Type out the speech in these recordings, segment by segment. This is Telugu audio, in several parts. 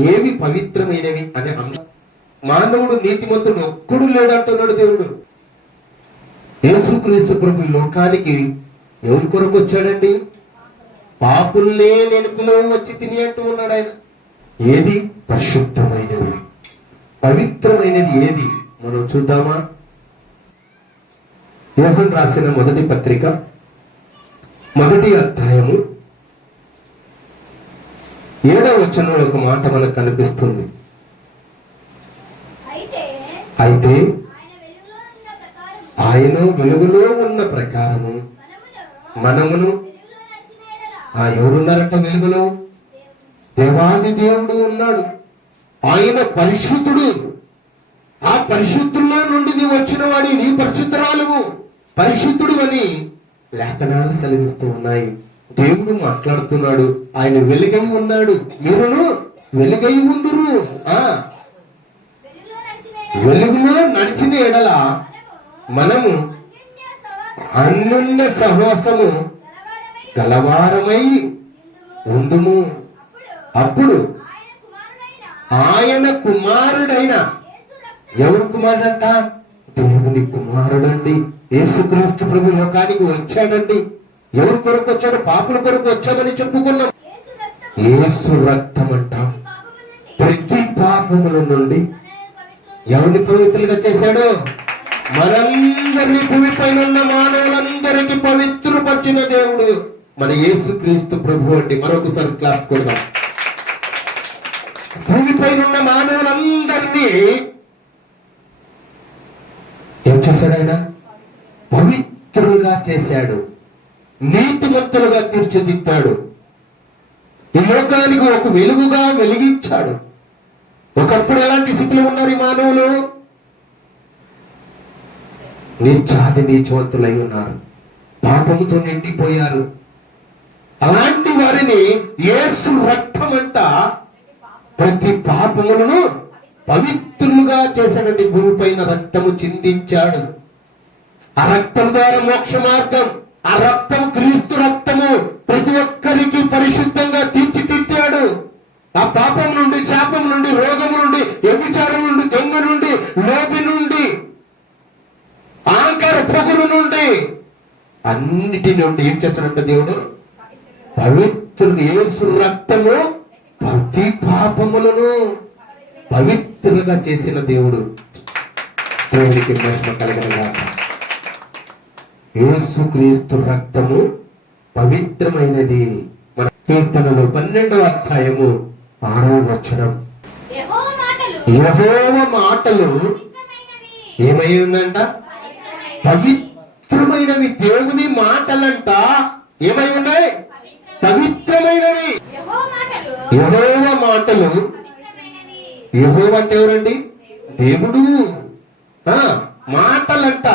ఏవి పవిత్రమైనవి అనే అంశం. మానవుడు నీతిమంతుడు ఒక్కడు లేడంటున్నాడు దేవుడు. యేసుక్రీస్తు ప్రభు లోకానికి ఎవరి కొరకు వచ్చాడండి? పాపుల్నే నెలుపులో వచ్చి తిని అంటూ ఉన్నాడు ఆయన. ఏది? పరిశుద్ధమైనది. పవిత్రమైనది ఏది? మనం చూద్దామా? యోహన్ రాసిన మొదటి పత్రిక మొదటి అధ్యాయము ఏడవ వచనంలో ఒక మాట మనకు కనిపిస్తుంది. అయితే ఆయన వెలుగులో ఉన్న ప్రకారం ఉన్న ప్రకారము మనమును ఆ ఎవరున్నారట వెలుగులో? దేవాది దేవుడు ఉన్నాడు. ఆయన పరిశుద్ధుడు. ఆ పరిశుద్ధుల్లో నుండి నీవు వచ్చిన వాడి నీ పరిశుద్ధరాలువు పరిశుద్ధుడు అని లేఖనాలు సెలవిస్తూ ఉన్నాయి. దేవుడు మాట్లాడుతున్నాడు. ఆయన వెలుగై ఉన్నాడు. మీరును వెలుగై ఉందురు. ఆ. వెలుగులో నడిచిన ఎడల మనము అన్నున్న సహవాసము గలవారమై ఉందుము. అప్పుడు ఆయన కుమారుడైన ఎవరు కుమారుడంట? దేవుని కుమారుడండి. యేసుక్రీస్తు ప్రభు లోకానికి వచ్చాడండి. ఎవరి కొరకు వచ్చాడు? పాపుల కొరకు వచ్చామని చెప్పుకున్నాం. ఏసు రక్తం అంట ప్రతి పాపముల నుండి ఎవరిని పవిత్రులుగా చేశాడు? మనందరినీ భూమిపైన ఉన్న మానవులందరికీ పవిత్రపరిచిన దేవుడు మన యేసుక్రీస్తు ప్రభు అండి. మరొకసారి క్లాస్ కొడదాం. భూమిపైన ఉన్న మానవులందరినీ ఏం చేశాడు ఆయన? పవిత్రులుగా చేశాడు. నీతిమంతులుగా తీర్చిదిద్దాడు. ఈ లోకానికి ఒక వెలుగుగా వెలిగించాడు. ఒకప్పుడు ఎలాంటి స్థితిలో ఉన్నారు ఈ మానవులు? నీచాది నీచవంతులై ఉన్నారు. పాపముతో నిండిపోయారు. అలాంటి వారిని ఏసు రక్తం అంట ప్రతి పాపములను పవిత్రులుగా చేశాడండి భూమిపైన రక్తము చిందించాడు. ఆ రక్తం ద్వారా మోక్ష మార్గం ఆ రక్తం క్రీస్తు రక్తము ప్రతి ఒక్కరికి పరిశుద్ధంగా తీర్చిదిద్దాడు. ఆ పాపం నుండి శాపం నుండి రోగం నుండి వ్యభిచారం నుండి దొంగ నుండి లోపి నుండి ఆంకర పొగురు నుండి అన్నిటి నుండి ఏం చేస్తాడంట దేవుడు? పవిత్రుడు ఏసు రక్తము ప్రతి పాపములను పవిత్రులుగా చేసిన దేవుడు. దేవునికి మహిమ కలగలగాక యేసుక్రీస్తు రక్తము పవిత్రమైనది. మన కీర్తనలో పన్నెండవ అధ్యాయము ఆరో వచనం. యెహోవా మాటలు ఏమై ఉందంట పవిత్రమైనవి. దేవుని మాటలంట. ఏమై ఉన్నాయి పవిత్రమైనవి యెహోవా మాటలు యెహోవ అంటే ఎవరండి? దేవుడు. ఆ మాటలంట.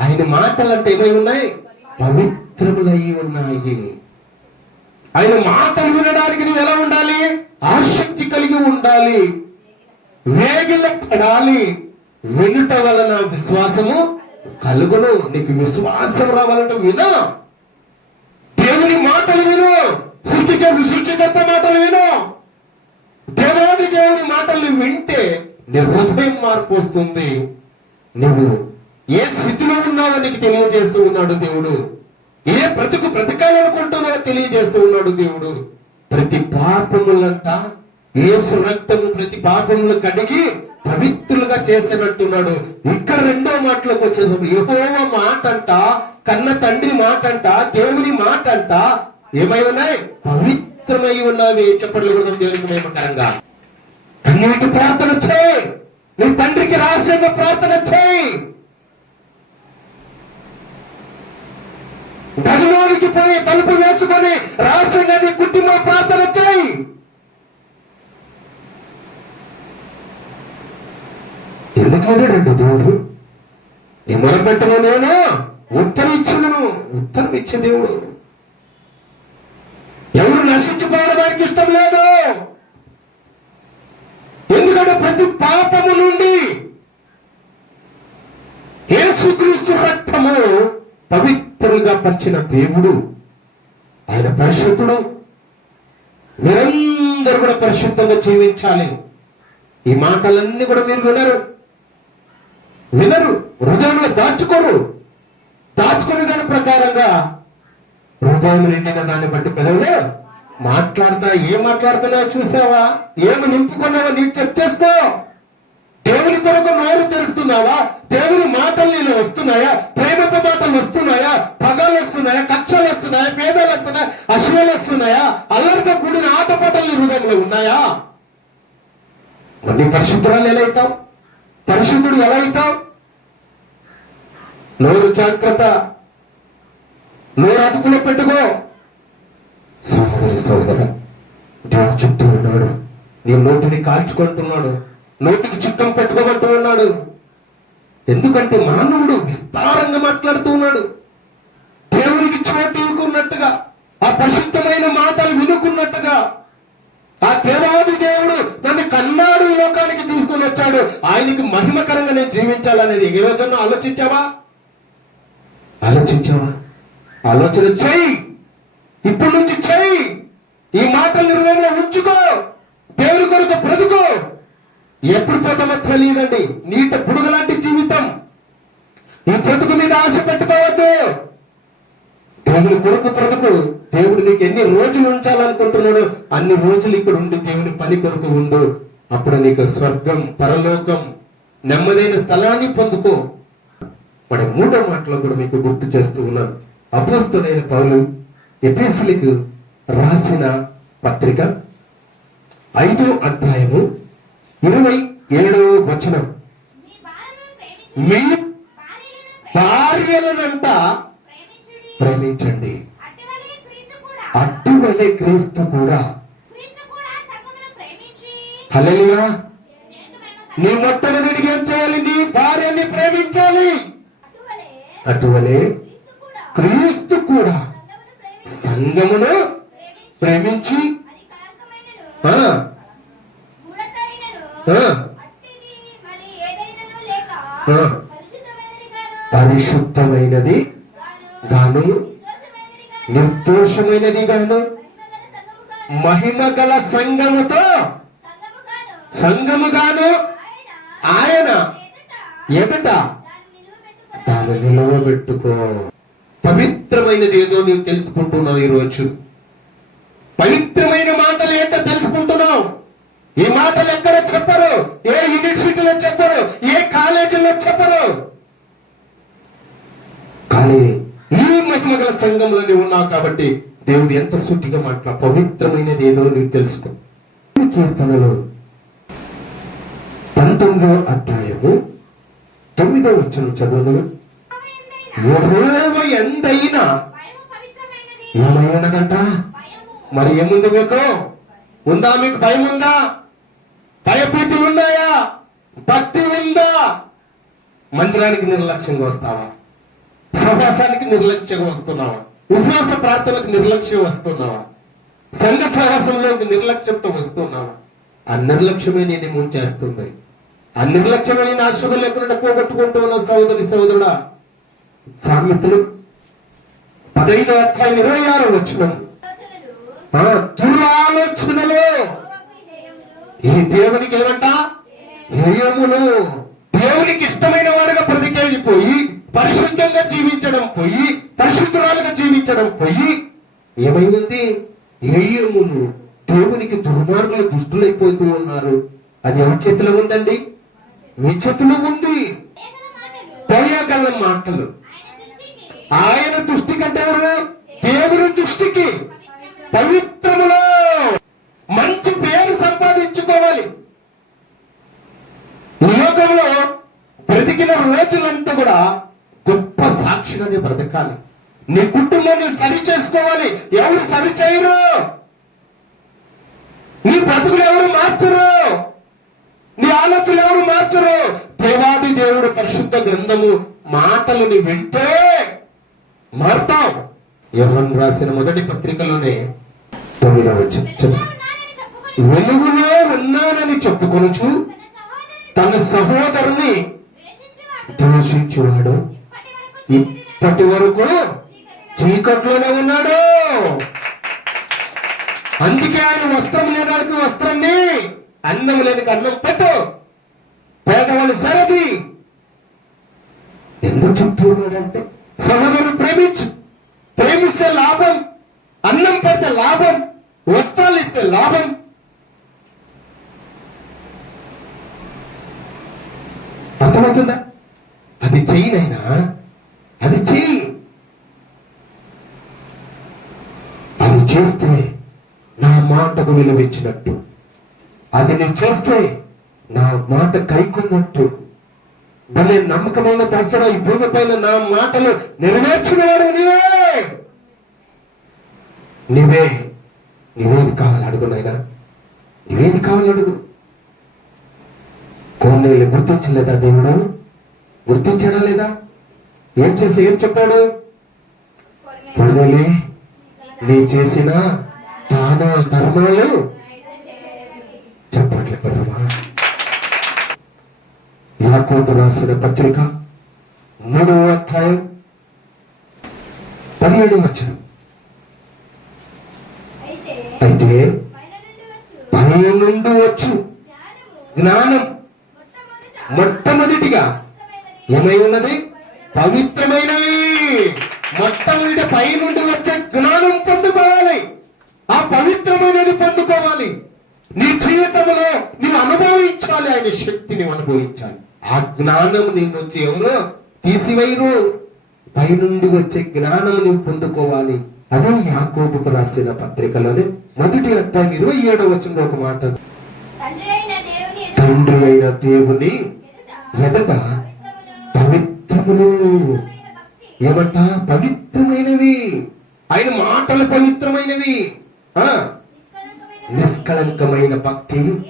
ఆయన మాటలంట ఏమై ఉన్నాయి పవిత్రములై ఉన్నాయి. ఆయన మాటలు వినడానికి నువ్వు ఎలా ఉండాలి? ఆసక్తి కలిగి ఉండాలి. వేగిల పడాలి. వినుట వలన విశ్వాసము కలుగును. నీకు విశ్వాసం రావాలంటే విన. దేవుని మాటలు విను. సృష్టికర్త సృష్టికర్త మాటలు విను. దేవాది దేవుని మాటలు వింటే నీ హృదయం మార్పు వస్తుంది. నువ్వు ఏ స్థితిలో ఉన్నావో నీకు తెలియజేస్తూ ఉన్నాడు దేవుడు. ఏ బ్రతుకు బ్రతకాలనుకుంటున్నావో తెలియజేస్తూ ఉన్నాడు దేవుడు. ప్రతి పాపములంట ఏసు రక్తము ప్రతి పాపములు కడిగి పవిత్రులుగా చేసినట్టున్నాడు. ఇక్కడ రెండో మాటలోకి వచ్చేసాడు యెహోవా మాట అంట కన్న తండ్రి మాట అంట దేవుని మాట అంట ఏమై ఉన్నాయి? పవిత్రమై ఉన్నవి. చెప్పట్లు కూడా దేవునికి మహిమకరంగా. కన్నీటి ప్రార్థన చేయి. నీ తండ్రికి రహస్యంగా ప్రార్థన చేయి. పోయి తలుపు వేసుకొని రహస్యంగా నీ ప్రార్థన చేయి. ఎందుకంటే రెండు దేవుడు? నీ మొరపెట్టను నేను ఉత్తరం ఇచ్చిందను ఉత్తరం ఇచ్చే దేవుడు. ఎవరు నశించిపోవడం వారికి ఇష్టం లేదు. ఎందుకంటే ప్రతి పాపము నుండి యేసుక్రీస్తు రక్తము పవిత్రంగా పరిచిన దేవుడు. ఆయన పరిశుద్ధుడు. మీరందరూ కూడా పరిశుద్ధంగా జీవించాలి. ఈ మాటలన్నీ కూడా మీరు వినరు. వినరు. హృదయంలో దాచుకోరు. దాచుకునే దాని ప్రకారంగా హృదయం నిండిన దాన్ని బట్టి పెదవులు మాట్లాడతా ఏం మాట్లాడుతున్నా చూసావా? ఏమి నింపుకున్నావా? నీకు తెచ్చేసుకో దేవుని కొరకు నోరు తెరుస్తున్నావా? దేవుని మాటలు నీళ్ళు వస్తున్నాయా? ప్రేమపు మాటలు వస్తున్నాయా? పగలు వస్తున్నాయా? కక్షలు వస్తున్నాయా? పేదలు వస్తున్నాయా? అశ్వలు వస్తున్నాయా? అల్లరితో కూడిన ఆటపాటలు హృదయంలో ఉన్నాయా? మరి నీ పరిశుద్ధురాలు ఎలా అవుతావు? పరిశుద్ధుడు ఎలా అవుతావు? నోరు జాగ్రత్త. నోరు అదుపులో పెట్టుకో. సహోదరి సోదర దేవుడు చెప్తూ ఉన్నాడు. నీ నోటిని కాల్చుకుంటున్నాడు. నోటికి చిక్కం పెట్టుకోమంటూ ఉన్నాడు. ఎందుకంటే మానవుడు విస్తారంగా మాట్లాడుతూ ఉన్నాడు దేవునికి చోటు ఇవ్వకున్నట్టుగా ఆ పరిశుద్ధమైన మాటలు వినుకున్నట్టుగా ఆ దేవాది దేవుడు నన్ను కన్నాడు ఈ లోకానికి తీసుకుని వచ్చాడు. ఆయనకి మహిమకరంగా నేను జీవించాలనేది ఈ రోజున ఆలోచించావా? ఆలోచించావా? ఆలోచన చేయి ఇప్పటి నుంచి చేయి ఈ మాటలు హృదయంలో ఉంచుకో. దేవుని కొరకు బ్రతుకో. ఎప్పుడు పోతామో తెలియదండి. నీట పుడుగలాంటి జీవితం. ఈ బ్రతుకు మీద ఆశ పెట్టుకోవద్దు. దేవుని కొరకు బ్రతుకు. దేవుడు నీకు ఎన్ని రోజులు ఉంచాలనుకుంటున్నాడు అన్ని రోజులు ఇక్కడ ఉండి దేవుని పని కొరకు ఉండు. అప్పుడు నీకు స్వర్గం పరలోకం నెమ్మదైన స్థలాన్ని పొందుకో. మరి మూడో మాటలో కూడా మీకు గుర్తు చేస్తూ ఉన్నాను. అపోస్తుడైన పౌలు ఎపిసిలకు రాసిన పత్రిక ఐదో అధ్యాయము ఇరవై ఏడవ వచనం. మీ భార్యలనంట ప్రేమించండి. అటువలే క్రీస్తు కూడా. హలలియా నీ మొట్టమొదటిగా ఏం చేయాలి? నీ భార్యని ప్రేమించాలి. అటువలే క్రీస్తు కూడా. సంఘమును ప్రేమించి ఆ ప్రేమించి అది కారకమైనను ఆ, మూఢతైనను ఆ, అట్టిది మరి ఏదైనను లేక ఆ. పరిశుద్ధమైనది గాను పరిశుద్ధమైనది గాను నిర్దోషమైనది గాను మహిమ గల సంగముతో సంగముగాను ఆయన ఎదుట దాన్ని దాన్ని నిలవబెట్టుకో. పవిత్రమైనది ఏదో నీవు తెలుసుకుంటున్నావు ఈరోజు. పవిత్రమైన మాటలు ఏంటో తెలుసుకుంటున్నావు. ఈ మాటలు ఎక్కడ చెప్పరు? ఏ యూనివర్సిటీలో చెప్పరు? ఏ కాలేజీలో చెప్పరు? కానీ ఈ మహిమగల సంఘంలో నీవు ఉన్నావు కాబట్టి దేవుడు ఎంత సూటిగా మాట్లా పవిత్రమైనది ఏదో నీవు తెలుసుకో. కీర్తనలో పంతొమ్మిదవ అధ్యాయము తొమ్మిదవ వచ్చిన చదువును ఎంతైనా ఏమై ఉన్నదంట మరి ఏముంది మీకు? ఉందా మీకు భయం ఉందా భయభీతి ఉన్నాయా? భక్తి ఉందా? మందిరానికి నిర్లక్ష్యంగా వస్తావా? సహవాసానికి నిర్లక్ష్యంగా వస్తున్నావా? ఉపవాస ప్రార్థనకు నిర్లక్ష్యం వస్తున్నావా? సంఘ సహవాసంలో నిర్లక్ష్యంతో వస్తున్నావా? ఆ నిర్లక్ష్యమే నేను ముంచేస్తుంది. ఆ నిర్లక్ష్యమే నేను ఆశ్రదం లేకుండా పోగొట్టుకుంటూ ఉన్న సహోదరి సహోదరుడా సామెతలు పదైదు అధ్యాయం ఇరవై ఆరు వచ్చిన దురాలోచనలో యెహోవాకు ఈ దేవునికి ఏమంట? హేయములు దేవునికి ఇష్టమైన వాడుగా బ్రతికేదిపోయి పరిశుద్ధంగా జీవించడం పోయి పరిశుద్ధురాలుగా జీవించడం పోయి ఏమై ఉంది హేయములు దేవునికి దుర్మార్గులు దుష్టులైపోతూ ఉన్నారు. అది ఎవరి చేతిలో ఉందండి? మీ చేతిలో ఉంది. దయగల మాటలు. ఆయన దృష్టికి. దృష్టి కంటే ఎవరు? దేవుని దృష్టికి. పవిత్రములో రోజులంతా కూడా గొప్ప సాక్షిగానే బ్రతకాలి. నీ కుటుంబాన్ని సరి చేసుకోవాలి. ఎవరు సరి చేయరు? నీ బ్రతుకులు ఎవరు మార్చరు? నీ ఆలోచనలు ఎవరు మార్చరు? దేవాది దేవుడు పరిశుద్ధ గ్రంథము మాటలని వింటే మారుతాం యోహన్ రాసిన మొదటి పత్రికలోనే తొమ్మిదవ వెలుగులో ఉన్నానని వెలుగులో ఉన్నానని చెప్పుకొనుచు తన సహోదరుని దూషించువాడు ఇప్పటి వరకు చీకట్లోనే ఉన్నాడు. అందుకే ఆయన వస్త్రం లేడానికి వస్త్రాన్ని అన్నం లేనికి అన్నం పెట్టు. పేదవాళ్ళు సరది. ఎందుకు చెప్తూ ఉన్నాడంటే సహోదరులు ప్రేమించు. ప్రేమిస్తే లాభం అన్నం పెడితే లాభం. అది అది చేయి. అది చేస్తే నా మాటకు విలువిచ్చినట్టు. అది నేను చేస్తే నా మాట కైకున్నట్టు. భలే నమ్మకమైన దాసుడా ఈ భూమి పైన నా మాటలు నెరవేర్చినవాడు నీవే. నీవే నీవేది కావాలి అడుగు నివేది నీవేది కావాలి అడుగు. కోనేళ్ళు గుర్తించలేదా దేవుడు? గుర్తించాడా లేదా? ఏం చేసి ఏం చెప్పాడు? కొడుదలే నీ చేసిన దాన ధర్మాలు చెప్పట్లే కొడదామా యాకోబు రాసిన పత్రిక మూడవ అధ్యాయం పదిహేడు వచ్చిన అయితే పైన నుండి వచ్చు. పై నుండి వచ్చు జ్ఞానం మొట్టమొదట మొట్టమొదటిగా ఉత్తమమైనది. ఏమై ఉన్నది. పవిత్రమైనవి. మొట్టమొదటి పై నుండి వచ్చే జ్ఞానం పొందుకోవాలి. ఆ పవిత్రమైనది పొందుకోవాలి. నీ జీవితంలో నీవు అనుభవించాలి ఆయన శక్తిని అనుభవించాలి. ఆ జ్ఞానం నీ నుంచి ఎవరు? తీసివేయరు. పై నుండి వచ్చే జ్ఞానం నీవు పొందుకోవాలి. అదే యాకోబుకు రాసిన పత్రికలోనే మొదటి అధ్యాయం ఇరవై ఏడవ వచ్చిన ఒక మాట. తండ్రి అయిన దేవుని ఎదుట పవిత్రములు. ఏమంట? పవిత్రమైనవి. ఆయన మాటలు పవిత్రమైనవి. ఆ? నిష్కళంకమైన భక్తి.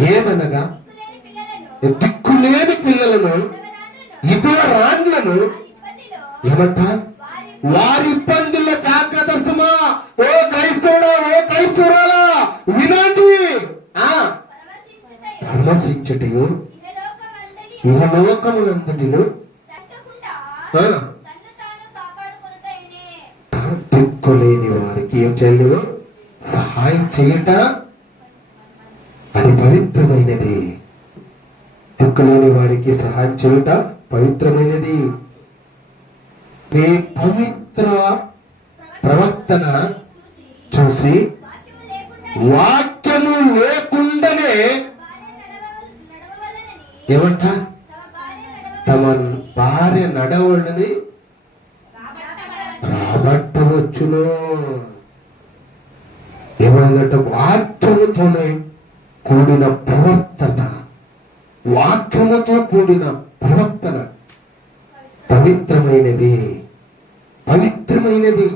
ఏదనగా దిక్కులేని పిల్లలను ఇతర రాండ్లను వారి ఏమంట? వారి ఇబ్బందుల్లో జాగ్రత్త సుమా. ఓ క్రైస్తవుడా ఓ క్రైస్తవురాలా. వినండి. ఆ? కాపాడుకొనుటయునే. దిక్కులేని వారికి ఏం చేయలేవు సహాయం చేయట అది పవిత్రమైనది. దిక్కులేని వారికి సహాయం చేయుట పవిత్రమైనది. నీ పవిత్ర ప్రవర్తన చూసి వాక్యము లేకుండా వాక్యము లేకుండానే ఏమంట? తమ భార్య నడవడిని రాబట్టవచ్చును. ఏమైందంటే వాక్యముతోనే కూడిన ప్రవర్తన వాక్యముతో కూడిన ప్రవర్తన పవిత్రమైనది పవిత్రమైనది.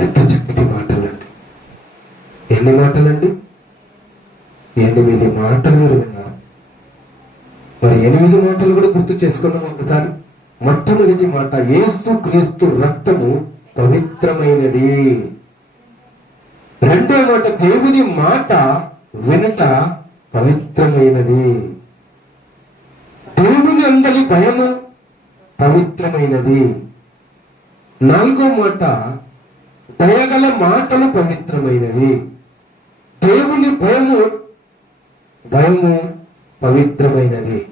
ఎంత చక్కటి మాటలండి. ఎన్ని మాటలండి? ఎనిమిది మాటలు ఎనిమిది మాటలు కూడా గుర్తు చేసుకున్నాం ఒకసారి. మొట్టమొదటి మాట ఏసు క్రీస్తు రక్తము పవిత్రమైనది. రెండో మాట దేవుని మాట వినట పవిత్రమైనది. దేవుని అందరి భయము పవిత్రమైనది. నాలుగో మాట దయగల మాటలు పవిత్రమైనవి. దేవుని భయము భయము పవిత్రమైనది.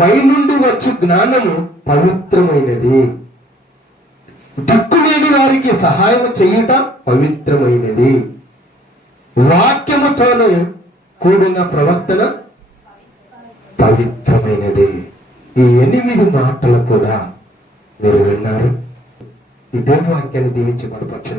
పైనుండి వచ్చు జ్ఞానము పవిత్రమైనది. దిక్కులేని వారికి సహాయం చేయుట పవిత్రమైనది. వాక్యముతోనే కూడిన ప్రవర్తన పవిత్రమైనది. ఈ ఎనిమిది మాటలు కూడా మీరు విన్నారు. ఇదే వాక్యాన్ని దీవించి మన పక్షాన్ని